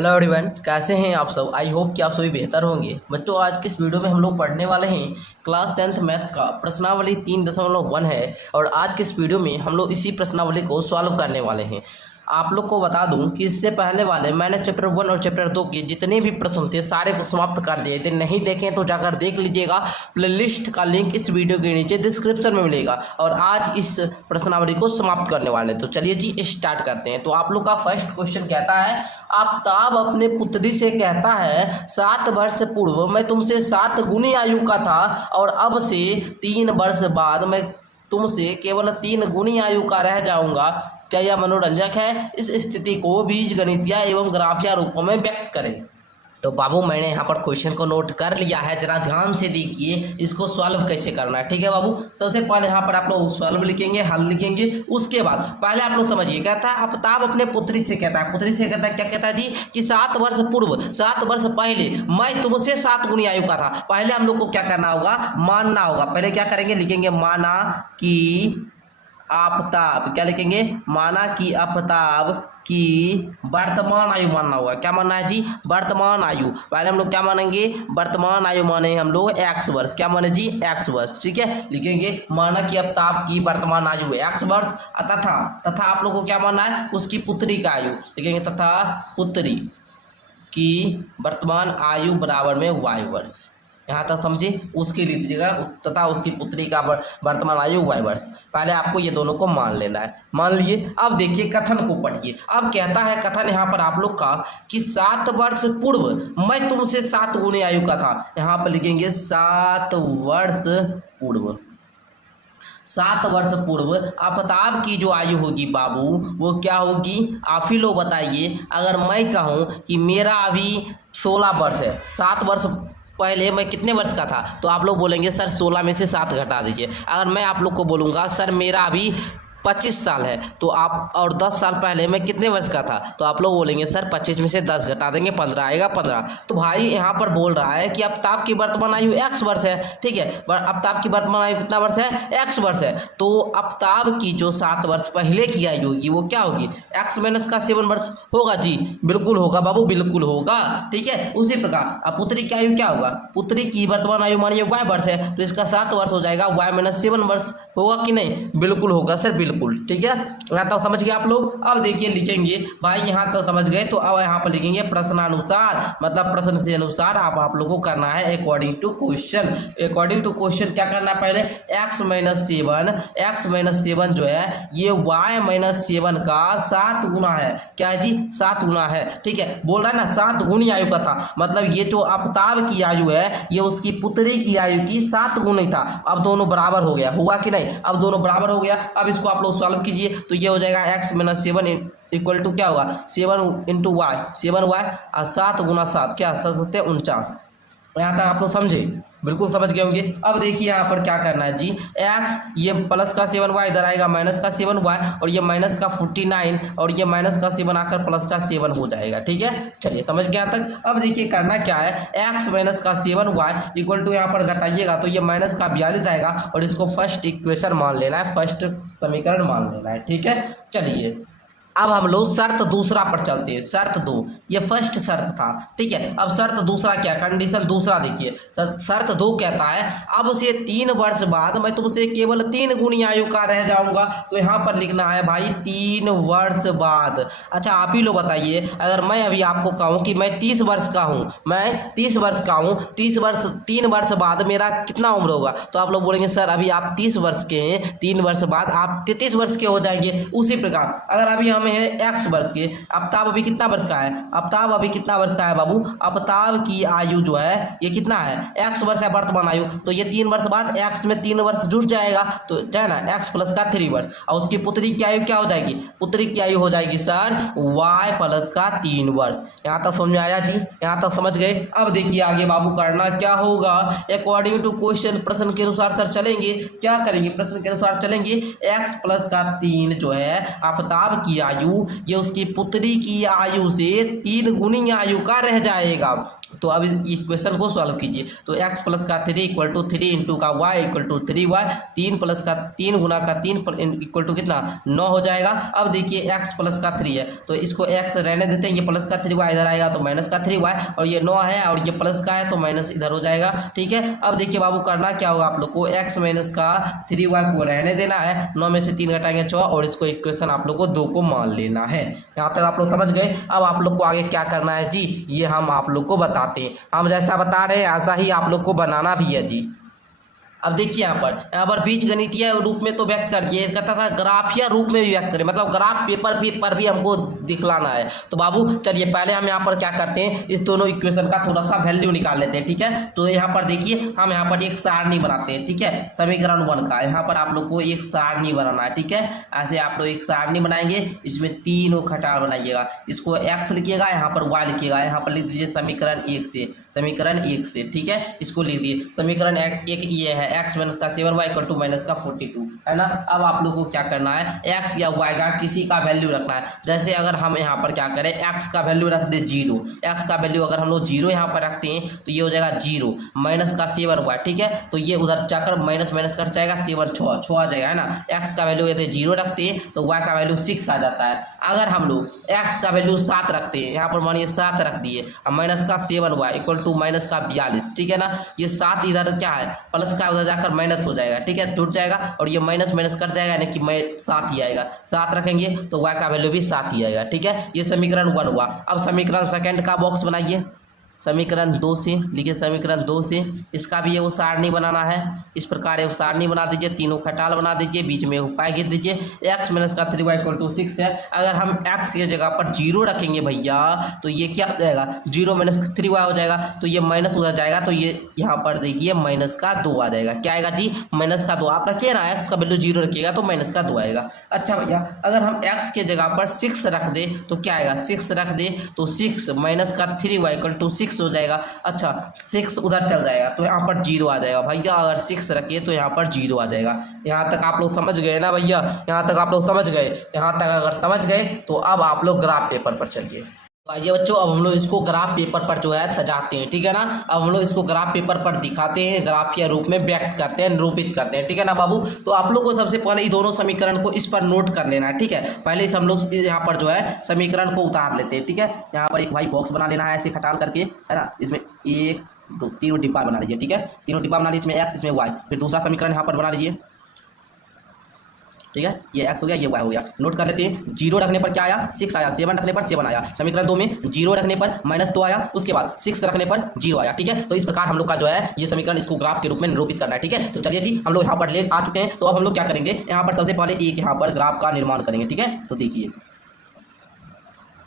Hello everyone, कैसे हैं आप सब। आई होप कि आप सभी बेहतर होंगे। बच्चों, आज के इस वीडियो में हम लोग पढ़ने वाले हैं क्लास 10th मैथ का प्रश्नावली 3.1 है। और आज के इस वीडियो में हम लोग इसी प्रश्नावली को सॉल्व करने वाले हैं। आप लोग को बता दूं कि इससे पहले वाले मैंने चैप्टर 1 और चैप्टर 2 के जितने भी प्रश्न थे सारे को समाप्त कर दिए थे। नहीं देखें तो जाकर देख लीजिएगा। प्लेलिस्ट का लिंक इस वीडियो के नीचे डिस्क्रिप्शन में मिलेगा। और आज इस प्रश्नावली को समाप्त करने वाले हैं। तो चलिए जी स्टार्ट करते हैं। तो आप लोग का फर्स्ट क्वेश्चन कहता है, आफ्ताब अपने पुत्री से कहता है 7 वर्ष पूर्व मैं तुमसे 7 गुनी आयु का था और अब से 3 वर्ष बाद मैं तुमसे केवल 3 गुनी आयु का रह जाऊंगा। क्या यह मनोरंजक है? इस स्थिति को बीजगणितीय एवं ग्राफीय रूपों में व्यक्त करें। तो बाबू, मैंने यहाँ पर क्वेश्चन को नोट कर लिया है। जरा ध्यान से देखिए इसको सॉल्व कैसे करना है। ठीक है बाबू, सबसे पहले यहाँ पर आप लोग सॉल्व लिखेंगे, हल लिखेंगे। उसके बाद पहले आप लोग समझिए, कहता है आफ्ताब अपने पुत्री से कहता है, पुत्री से कहता है क्या कहता है जी कि 7 वर्ष पूर्व, 7 वर्ष पहले मैं तुमसे 7 गुनी आयु का था। पहले हम लोग को क्या करना होगा? मानना होगा। पहले क्या करेंगे? लिखेंगे माना कि आफ्ताब, क्या लिखेंगे? माना कि आफ्ताब की वर्तमान आयु मानना होगा। क्या मानना है जी? वर्तमान आयु। पहले हम लोग क्या मानेंगे? वर्तमान आयु माने हम लोग x वर्ष। क्या माने जी? x वर्ष। ठीक है, लिखेंगे माना कि आफ्ताब की वर्तमान आयु x वर्ष तथा आप लोग को क्या मानना है? उसकी पुत्री का आयु। लिखेंगे तथा पुत्री की वर्तमान आयु बराबर में y वर्ष। यहाँ तक समझे? उसकी लीजिएगा तथा उसकी पुत्री का वर्तमान आयु y वर्ष। पहले आपको ये दोनों को मान लेना है। मान लिए। अब देखिए कथन को पढ़िए। अब कहता है कथन यहाँ पर आप लोग का कि 7 वर्ष पूर्व मैं तुमसे 7 गुनी आयु का था। यहाँ पर लिखेंगे 7 वर्ष पूर्व। 7 वर्ष पूर्व आफ्ताब की जो आयु होगी बाबू, वो क्या होगी? आप ही लोग बताइए। अगर मैं कहूँ कि मेरा अभी 16 वर्ष है, 7 वर्ष पहले मैं कितने वर्ष का था, तो आप लोग बोलेंगे सर 16 में से 7 घटा दीजिए। अगर मैं आप लोग को बोलूँगा सर मेरा अभी 25 साल है, तो आप और 10 साल पहले मैं कितने वर्ष का था, तो आप लोग बोलेंगे सर 25 में से 10 घटा देंगे 15 आएगा 15। तो भाई यहाँ पर बोल रहा है कि आफ्ताब की वर्तमान आयु x वर्ष है। ठीक है, आफ्ताब की वर्तमान आयु कितना वर्ष है? x वर्ष है। तो आफ्ताब की जो 7 वर्ष पहले की आयु होगी वो क्या होगी? x माइनस का 7 वर्ष होगा जी। बिल्कुल होगा बाबू, बिल्कुल होगा। ठीक है, उसी प्रकार अब पुत्री की आयु क्या होगा? पुत्री की वर्तमान आयु मानिए y वर्ष है, तो इसका 7 वर्ष हो जाएगा y माइनस 7 वर्ष। होगा कि नहीं? बिल्कुल होगा सर, बिल्कुल। ठीक है, यहाँ तक समझ गए आप लोग। अब देखिए लिखेंगे भाई, यहाँ तक समझ गए तो अब यहाँ पर लिखेंगे प्रश्नानुसार, मतलब प्रश्न से अनुसार आप लोगों को करना है according to question. According to question क्या करना है? पहले x माइनस 7 जो है ये y माइनस 7 का 7 गुना है। क्या है जी? 7 गुना है। ठीक है, बोल रहा है ना 7 गुनी आयु का था, मतलब ये जो आफ्ताब की आयु है ये उसकी पुत्री की आयु की 7 गुनी था। अब दोनों बराबर हो गया, हुआ कि नहीं? अब दोनों बराबर हो गया। अब इसको आप लोग सॉल्व कीजिए तो ये हो जाएगा x माइनस 7 इक्वल टू क्या होगा? 7 इंटू वाई, 7y और 7 गुना 7 क्या? 7 49। यहाँ तक आप लोग समझे? बिल्कुल समझ गए होंगे। अब देखिए यहाँ पर क्या करना है जी, x ये प्लस का 7y इधर आएगा माइनस का 7y, और ये माइनस का 49 और ये माइनस का 7 आकर प्लस का 7 हो जाएगा। ठीक है, चलिए समझ गए यहाँ तक। अब देखिए करना क्या है, x माइनस का 7y इक्वल टू यहाँ पर घटाइएगा तो ये माइनस का 42 आएगा और इसको फर्स्ट इक्वेशन मान लेना है, फर्स्ट समीकरण मान लेना है। ठीक है, चलिए अब हम लोग शर्त दूसरा पर चलते हैं। शर्त 2, ये फर्स्ट शर्त था। ठीक है, अब शर्त दूसरा क्या? कंडीशन दूसरा देखिए। शर्त 2 कहता है अब से 3 वर्ष बाद मैं तुमसे केवल 3 गुनी आयु का रह जाऊंगा। तो यहाँ पर लिखना है भाई 3 वर्ष बाद। अच्छा आप ही लोग बताइए, अगर मैं अभी आपको कहूँ कि मैं 30 वर्ष का हूँ, मैं 30 वर्ष का हूँ, 3 वर्ष बाद मेरा कितना उम्र होगा? तो आप लोग बोलेंगे सर अभी आप 30 वर्ष के हैं, 3 वर्ष बाद आप 33 वर्ष के हो जाएंगे। उसी प्रकार अगर अभी हमें है x वर्ष के, आफ्ताब अभी कितना वर्ष का है? आफ्ताब अभी कितना वर्ष का है बाबू? आफ्ताब की आयु जो है ये कितना है? x वर्ष है वर्तमान आयु। तो ये 3 वर्ष बाद x में 3 वर्ष जुड़ जाएगा, तो है ना x प्लस का 3 वर्ष। और उसकी पुत्री की आयु क्या हो जाएगी? पुत्री की आयु हो जाएगी सर y प्लस का 3 वर्ष। यहाँ तक समझ में आया जी? यहाँ तक समझ गए? अब देखिए आगे बाबू करना क्या होगा, अकॉर्डिंग टू क्वेश्चन, प्रश्न के अनुसार सर चलेंगे। क्या करेंगे? प्रश्न के अनुसार चलेंगे। x प्लस का 3 जो है आफ्ताब की आयु ये उसकी पुत्री की आयु से 3 गुनी आयु का रह जाएगा। तो अब इस इक्वेशन को सॉल्व कीजिए। तो x प्लस का 3 इक्वल टू 3 इंटू का y equal to 3y, 3 plus का 3 गुना का 3 इक्वल टू कितना 9 हो जाएगा। अब देखिए x प्लस का 3 है तो इसको x रहने देते हैं, ये प्लस का 3y इधर आएगा तो माइनस का 3y, और ये 9 है और ये प्लस का है तो माइनस इधर हो जाएगा। ठीक है, अब देखिए बाबू करना क्या होगा, आप लोग को x माइनस का 3y को रहने देना है, 9 में से 3 घटाएंगे 6, और इसको इक्वेशन आप लोग को 2 को मान लेना है। यहाँ तक आप लोग समझ गए। अब आप लोग को आगे क्या करना है जी, ये हम आप लोग को बताते हैं। हम जैसा बता रहे हैं ऐसा ही आप लोग को बनाना भी है जी। अब देखिए यहाँ पर बीजगणितीय रूप में तो व्यक्त कर दिए, कहता था ग्राफिया रूप में भी व्यक्त करें, मतलब ग्राफ पेपर पर भी हमको दिखलाना है। तो बाबू चलिए पहले हम यहाँ पर क्या करते हैं, इस दोनों इक्वेशन का थोड़ा सा वैल्यू निकाल लेते हैं। ठीक है, तो यहाँ पर देखिए हम यहाँ पर एक सारणी बनाते हैं। ठीक है, समीकरण 1 का यहाँ पर आप लोग को एक सारणी बनाना है। ठीक है, ऐसे आप लोग एक सारणी बनाएंगे, इसमें तीनों खटाल बनाइएगा, इसको x लिखिएगा, यहाँ पर y लिखिएगा, यहाँ पर लिख दीजिए समीकरण 1 से, समीकरण 1 से। ठीक है, इसको लिख दिए समीकरण 1 ये है x माइनस का 7y इक्वल टू माइनस का 42 है ना। अब आप लोग को क्या करना है, x या y का किसी का वैल्यू रखना है। जैसे अगर हम यहाँ पर क्या करें, x का वैल्यू रख दे 0, x का वैल्यू अगर हम लोग 0 यहाँ पर रखते हैं तो ये हो जाएगा 0 माइनस का 7y। ठीक है, तो ये उधर जाकर माइनस माइनस कट जाएगा, 7 6 आ जाएगा है ना। x का वैल्यू यदि 0 रखते हैं तो y का वैल्यू 6 आ जाता है। अगर हम लोग x का वैल्यू 7 रखते हैं, यहाँ पर मानिए 7 रख दिए, अब माइनस का 7y इक्वल टू माइनस का 42। ठीक है ना, ये 7 इधर क्या है प्लस का, उधर जाकर माइनस हो जाएगा। ठीक है, जुड़ जाएगा और ये माइनस माइनस कट जाएगा, यानी कि 7 ही आएगा। 7 रखेंगे तो y का वैल्यू भी 7 ही आएगा। ठीक है, ये समीकरण 1 हुआ। अब समीकरण सेकंड का बॉक्स बनाइए, समीकरण 2 से लिखिए, समीकरण 2 से इसका भी ये सारणी बनाना है। इस प्रकार एक सारणी बना दीजिए, तीनों खटाल बना दीजिए, बीच में उपाय गिर दीजिए। x माइनस का 3y इक्वल टू 6 है। अगर हम x की जगह पर 0 रखेंगे भैया तो ये क्या हो जाएगा, 0 माइनस 3y हो जाएगा, तो ये माइनस उधर जाएगा, तो ये यहाँ पर देखिए माइनस का 2 आ जाएगा। क्या आएगा जी, माइनस का 2। आप रखिए ना, x का वैल्यू 0 रखिएगा तो माइनस का 2 आएगा। अच्छा भैया अगर हम x के जगह पर 6 रख दे तो क्या आएगा, 6 रख दे तो 6 माइनस का 3y इक्वल टू 6 हो जाएगा। अच्छा 6 उधर चल जाएगा तो यहाँ पर 0 आ जाएगा भैया, अगर 6 रखिए तो यहाँ पर 0 आ जाएगा। यहाँ तक आप लोग समझ गए ना भैया, यहाँ तक आप लोग समझ गए। यहाँ तक अगर समझ गए तो अब आप लोग ग्राफ पेपर पर चलिए। तो आइए बच्चों, अब हम लोग इसको ग्राफ पेपर पर जो है सजाते हैं। ठीक है ना, अब हम लोग इसको ग्राफ पेपर पर दिखाते हैं, ग्राफिया रूप में व्यक्त करते हैं, निरूपित करते हैं। ठीक है ना बाबू, तो आप लोग को सबसे पहले ये दोनों समीकरण को इस पर नोट कर लेना है। ठीक है, पहले हम लोग यहाँ पर जो है समीकरण को उतार लेते हैं। ठीक है, यहाँ पर एक भाई बॉक्स बना लेना है ऐसे खटाल करके, है ना। इसमें 1 2 3 डिब्बा बना लीजिए। ठीक है, तीनों डिब्बा बना लीजिए, इसमें x इसमें y, फिर दूसरा समीकरण यहाँ पर बना लीजिए। ठीक है, ये x हो गया, ये y हो गया। नोट कर लेते हैं, 0 रखने पर क्या आया, 6 आया, 7 रखने पर 7 आया। समीकरण 2 में 0 रखने पर -2 आया, उसके बाद 6 रखने पर 0 आया। ठीक है, तो इस प्रकार हम लोग का जो है ये समीकरण इसको ग्राफ के रूप में निरूपित करना है। ठीक है, तो चलिए जी हम लोग यहाँ पर ले आ चुके हैं। तो अब हम लोग क्या करेंगे, यहाँ पर सबसे पहले एक यहाँ पर ग्राफ का निर्माण करेंगे। ठीक है, तो देखिए,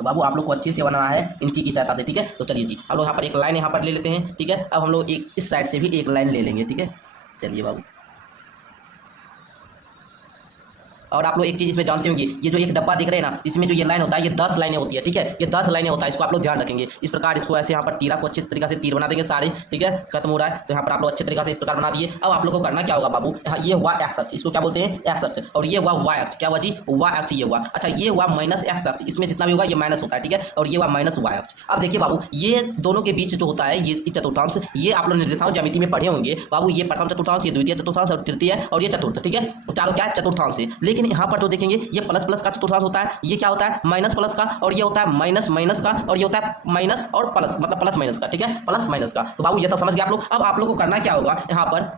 तो बाबू आप लोग को अच्छे से बनाना है इंची की सहायता से। ठीक है, तो चलिए जी हम लोग यहाँ पर एक लाइन यहाँ पर ले लेते हैं। ठीक है, अब हम लोग एक इस साइड से भी एक लाइन ले लेंगे। ठीक है, चलिए बाबू, और आप लोग एक चीज़ इसमें जानते होंगे, ये जो एक डब्बा दिख रहे हैं ना, इसमें जो ये लाइन होता है ये 10 लाइनें होती है। ठीक है, ये 10 लाइनें होता है, इसको आप लोग ध्यान रखेंगे। इस प्रकार इसको ऐसे यहाँ पर तीर को अच्छे तरीके से तीर बना देंगे सारे। ठीक है, खत्म हो रहा है, तो यहाँ पर आप लोग अच्छे तरीके से इस प्रकार बना दिए। अब आप लोग को करना क्या होगा बाबू, यहाँ ये हुआ एक्स अक्ष, इसको क्या बोलते हैं, एक्स अक्ष, और ये हुआ वाई अक्ष। क्या हुआ जी, वाई अक्ष ये हुआ। अच्छा ये हुआ माइनस एक्स अक्ष, इसमें जितना भी होगा ये माइनस होता है। ठीक है, और ये हुआ माइनस वाई अक्ष। अब देखिए बाबू, ये दोनों के बीच जो होता है ये चतुर्थांश, ये आप लोग निर्देशांक ज्यामिति में पढ़े होंगे बाबू। ये प्रथम चतुर्थांश, ये द्वितीय चतुर्थांश और तृतीय और ये चतुर्थ। ठीक है, चारों क्या है, चतुर्थांश है। लेकिन यहाँ पर जो देखेंगे ये प्लस प्लस का चतुर्थांश होता है, ये क्या होता है, माइनस प्लस का, और ये होता है माइनस माइनस का, और ये होता है माइनस और प्लस, मतलब प्लस माइनस का। ठीक है, प्लस माइनस का। तो बाबू ये तो समझ गए आप लोग। अब आप लोग को करना क्या होगा, यहाँ पर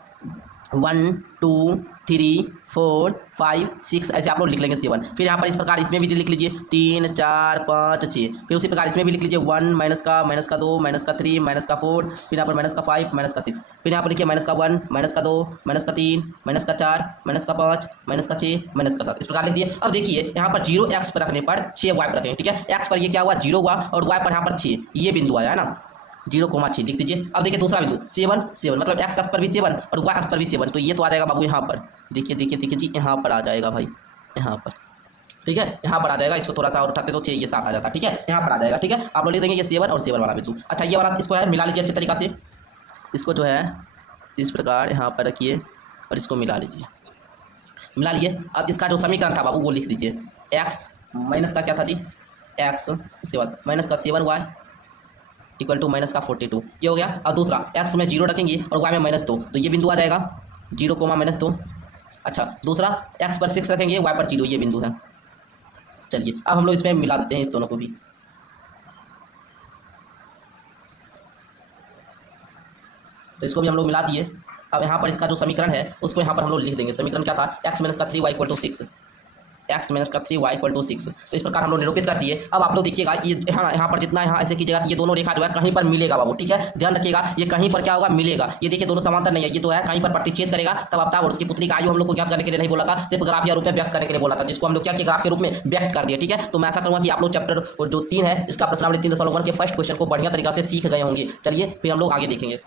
1 2 3 4 5 6 ऐसे आप लोग लिख लेंगे 7। फिर यहाँ पर इस प्रकार इसमें भी लिख लीजिए 3 4 5 6। फिर उसी प्रकार इसमें भी लिख लीजिए 1 माइनस का 2 माइनस का 3 माइनस का 4। फिर यहाँ पर माइनस का 5 माइनस का 6। फिर यहाँ पर लिखिए माइनस का 1 माइनस का 2 माइनस का 3 माइनस का 4 माइनस का 5 माइनस का 6 माइनस का 7। इस प्रकार लिख दिए। अब देखिए यहाँ पर 0 x पर रखने पर 6 y पर रखेंगे। ठीक है, x पर ये क्या हुआ 0 हुआ, और y पर यहाँ पर 6, ये बिंदु आया है ना, 0,6 लिख दीजिए। अब देखिए दूसरा बिंदु 7 7, मतलब x अक्ष पर भी 7 और y अक्ष पर भी 7, तो ये तो आ जाएगा बाबू यहाँ पर। देखिए देखिए देखिए जी, यहाँ पर आ जाएगा भाई, यहाँ पर। ठीक है, यहाँ पर आ जाएगा। इसको थोड़ा सा और उठाते तो 6 ये 7 आ जाता है। ठीक है, यहाँ पर आ जाएगा। ठीक है, आप लोग लिख देंगे ये 7 और 7 वाला बिंदु। अच्छा ये वाला इसको है मिला लीजिए अच्छे तरीका से, इसको जो है इस प्रकार यहाँ पर रखिए और इसको मिला लीजिए, मिला लिए। अब इसका जो समीकरण था बाबू वो लिख दीजिए, x माइनस का क्या था जी, x, उसके बाद माइनस का 7y इक्वल टू माइनस का 42, ये हो गया। अब दूसरा एक्स में 0 रखेंगे और वाई में -2, तो ये बिंदु आ जाएगा 0, -2। अच्छा, दूसरा एक्स पर 6 रखेंगे, वाई पर 0, ये बिंदु है। चलिए अब हम लोग इसमें मिला देते हैं इस दोनों को भी। तो इसको भी हम लोग मिला दिए। अब यहाँ पर इसका जो समीकरण है उसको यहाँ पर हम लोग लिख देंगे। समीकरण क्या था, x - 3 y = 6, x - 3 y = 6। तो इस प्रकार हम लोग निरूपित कर दिए। अब आप लोग देखिएगा ये यहाँ पर जितना यहाँ ऐसे कीजिएगा ये दोनों रेखा जो है कहीं पर मिलेगा बाबू, ठीक है, ध्यान रखिएगा, ये कहीं पर क्या होगा, मिलेगा। ये देखिए दोनों समांतर नहीं है, ये तो है कहीं पर प्रतिच्छेद करेगा तब आप और उसकी पुतली का आयु हम लोग को ज्ञात करने के लिए नहीं बोला था, सिर्फ ग्राफ या रूप में व्यक्त करने के लिए बोला था, जिसको हम लोग क्या किया, ग्राफ के रूप में व्यक्त कर दिया। ठीक है, तो मैं ऐसा करूँगा कि आप लोग चैप्टर जो 3 है इसका प्रश्नावली 3.1 के फर्स्ट क्वेश्चन को बढ़िया तरीका से सीख गए होंगे। चलिए फिर हम लोग आगे देखेंगे।